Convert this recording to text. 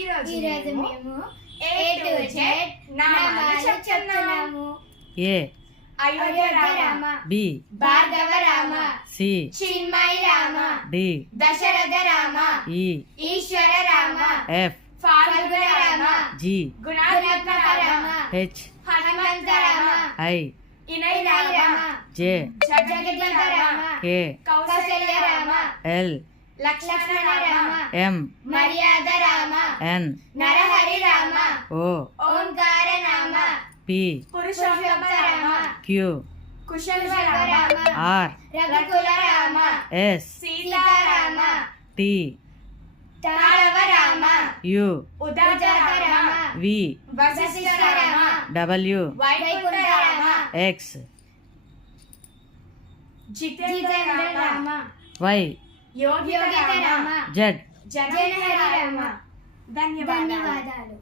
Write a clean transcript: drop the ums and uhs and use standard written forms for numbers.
ఈరోజు మేము A to Z నామాలు చెప్తున్నాము. A Ayodhya Rama, B Bhargava Rama, C Chinmaya Rama, D Dasharatha Rama, E Eshwara Rama, F Phalguna Rama, G గుణాత్మక Rama, H Hanumantha Rama, I Inaya Rama, J జగద్వంత Rama, K Kaushalya Rama, L Lakshmana Rama, M మర్యాద Rama, N Narahari Rama, O ఓంకార నామ, P Purushottama Rama, Q కుశల Rama, R రఘుకుల Rama, S Sitarama, T తారవ Rama, U ఉదాత Rama, V Vashishtha Rama, W Vaikuntha Rama, X Jitendra Rama, Y Yogita Rama, Z జనహరి Rama. ధన్యవాదాలు.